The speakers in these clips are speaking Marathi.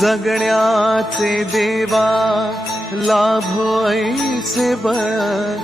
जगण्याचे देवा लाभो ऐसे बळ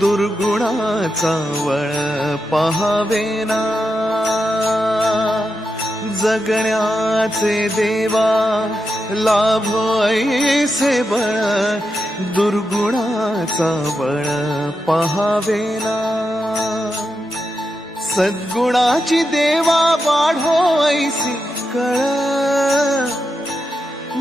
दुर्गुणाचा वळ पहावेना जगण्याचे देवा लाभो ऐसे बळ दुर्गुणाचा बळ पहावेना सद्गुणाची देवा वाढो ऐसी कळ.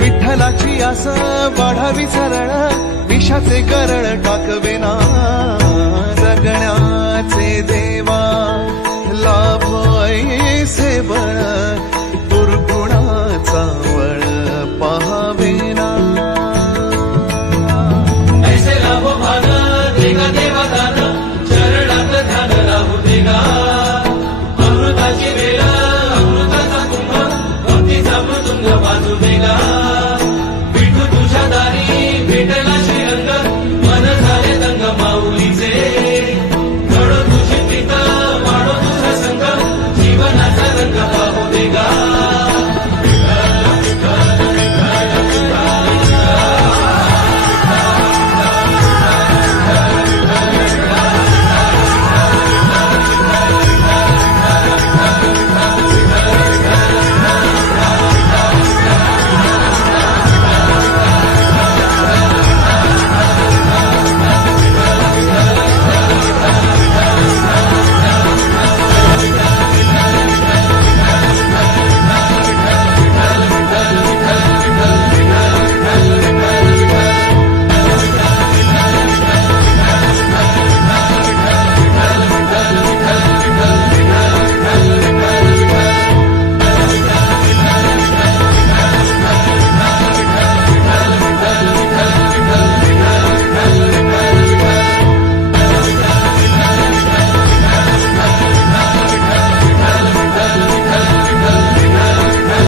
विठ्ठलाची आस वाढावी सरळ विषाचे गरळ टाकवेना जगण्याचे देवा लाभ ऐसे